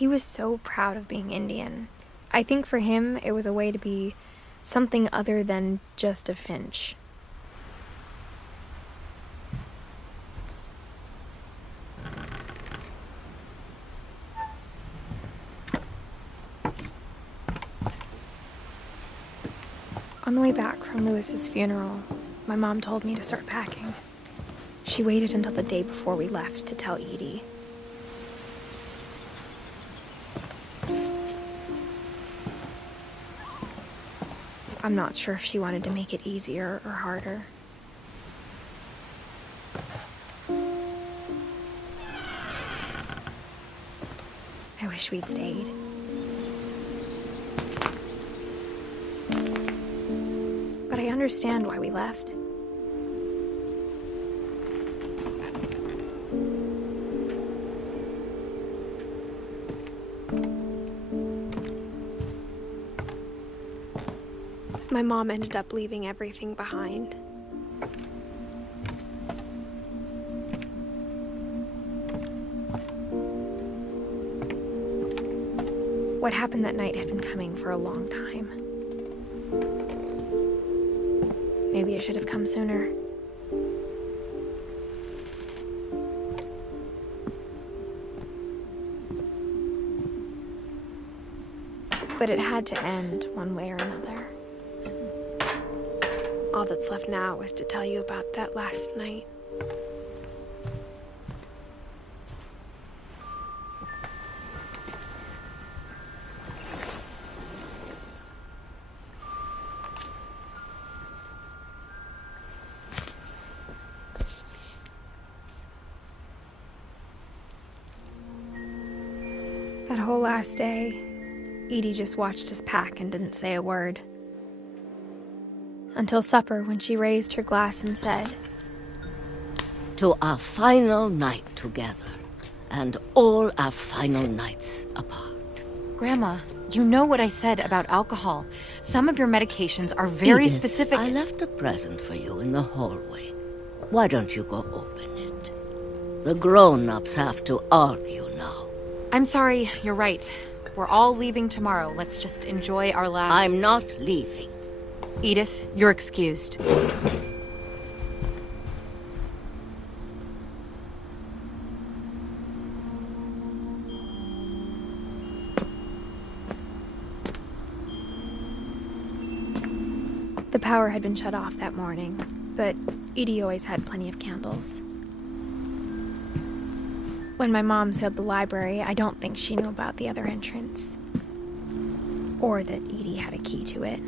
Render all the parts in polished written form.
He was so proud of being Indian. I think for him, it was a way to be something other than just a Finch. On the way back from Lewis's funeral, my mom told me to start packing. She waited until the day before we left to tell Edie. I'm not sure if she wanted to make it easier or harder. I wish we'd stayed. But I understand why we left. My mom ended up leaving everything behind. What happened that night had been coming for a long time. Maybe it should have come sooner. But it had to end one way or another. All that's left now is to tell you about that last night. That whole last day, Edie just watched us pack and didn't say a word. Until supper, when she raised her glass and said, "To our final night together, and all our final nights apart." Grandma, you know what I said about alcohol. Some of your medications are very Edith, specific. I left a present for you in the hallway. Why don't you go open it? The grown-ups have to argue now. I'm sorry, you're right. We're all leaving tomorrow. Let's just enjoy our last... I'm not leaving. Edith, you're excused. The power had been shut off that morning, but Edie always had plenty of candles. When my mom sealed the library, I don't think she knew about the other entrance. Or that Edie had a key to it.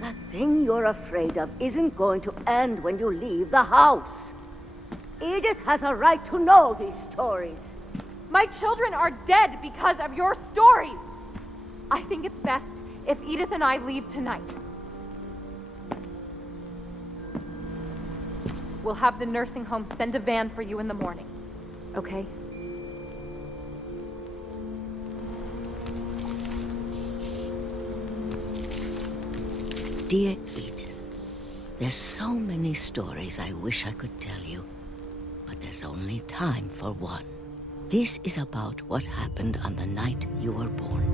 That thing you're afraid of isn't going to end when you leave the house. Edith has a right to know these stories. My children are dead because of your stories. I think it's best if Edith and I leave tonight. We'll have the nursing home send a van for you in the morning, okay? Dear Edith, there's so many stories I wish I could tell you, but there's only time for one. This is about what happened on the night you were born.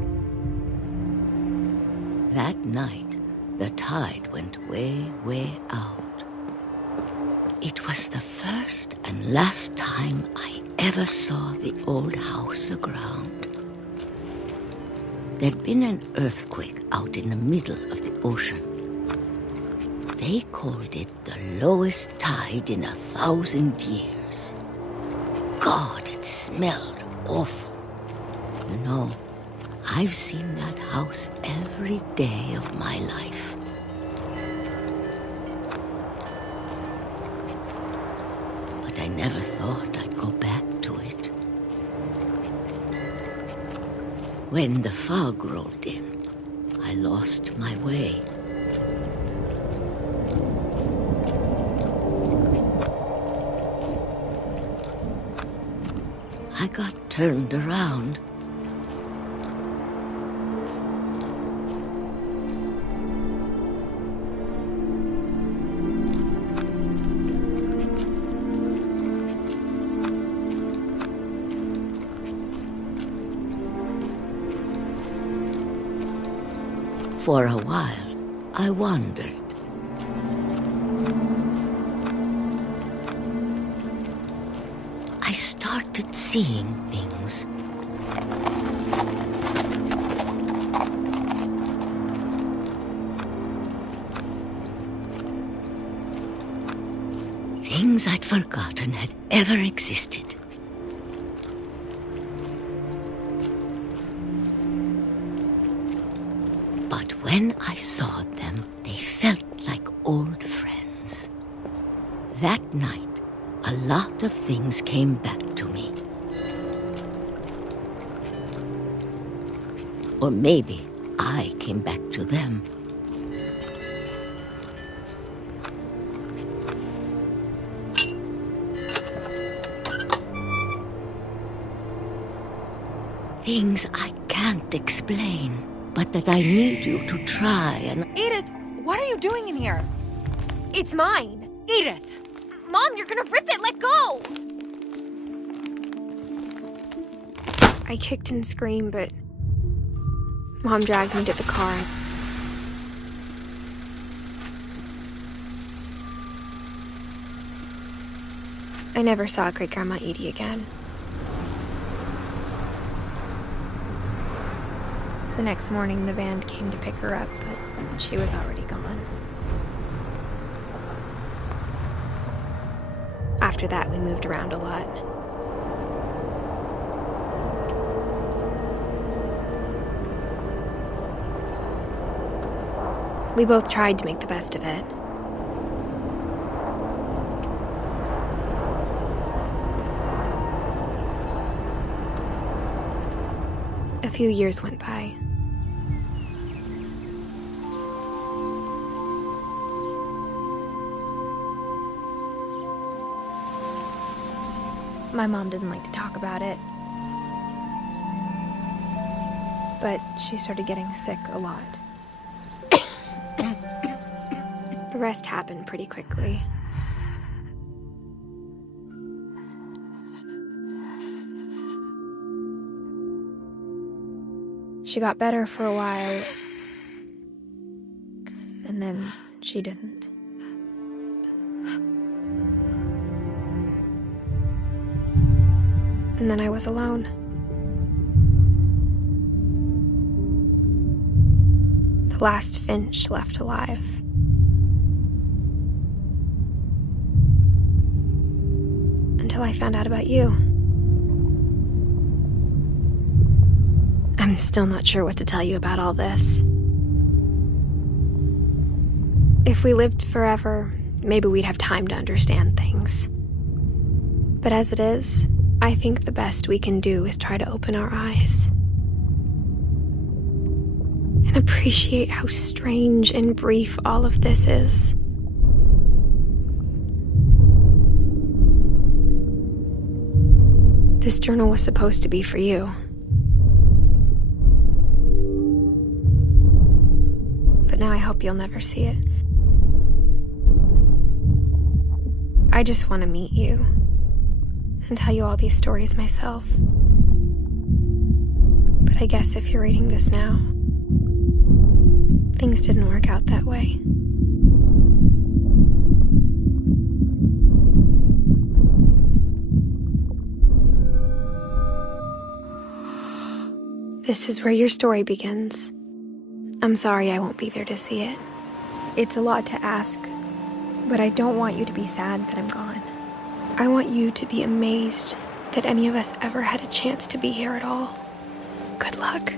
That night, the tide went way, way out. It was the first and last time I ever saw the old house aground. There'd been an earthquake out in the middle of the ocean. They called it the lowest tide in 1,000 years. God, it smelled awful. You know, I've seen that house every day of my life. But I never thought I'd go back to it. When the fog rolled in, I lost my way. I got turned around. For a while, I wondered. I started seeing things. Things I'd forgotten had ever existed. But when I saw them, they felt like old friends. That night, a lot of things came back to me. Or maybe I came back to them. Things I can't explain, but that I need you to try and... Edith, what are you doing in here? It's mine. Edith! Mom, you're gonna rip it! Let go! I kicked and screamed, but Mom dragged me to the car. I never saw Great-Grandma Edie again. The next morning, the band came to pick her up, but she was already gone. After that, we moved around a lot. We both tried to make the best of it. A few years went by. My mom didn't like to talk about it, but she started getting sick a lot. The rest happened pretty quickly. She got better for a while, and then she didn't. And then I was alone. The last Finch left alive. Until I found out about you. I'm still not sure what to tell you about all this. If we lived forever, maybe we'd have time to understand things. But as it is, I think the best we can do is try to open our eyes and appreciate how strange and brief all of this is. This journal was supposed to be for you. But now I hope you'll never see it. I just want to meet you and tell you all these stories myself. But I guess if you're reading this now, things didn't work out that way. This is where your story begins. I'm sorry I won't be there to see it. It's a lot to ask, but I don't want you to be sad that I'm gone. I want you to be amazed that any of us ever had a chance to be here at all. Good luck.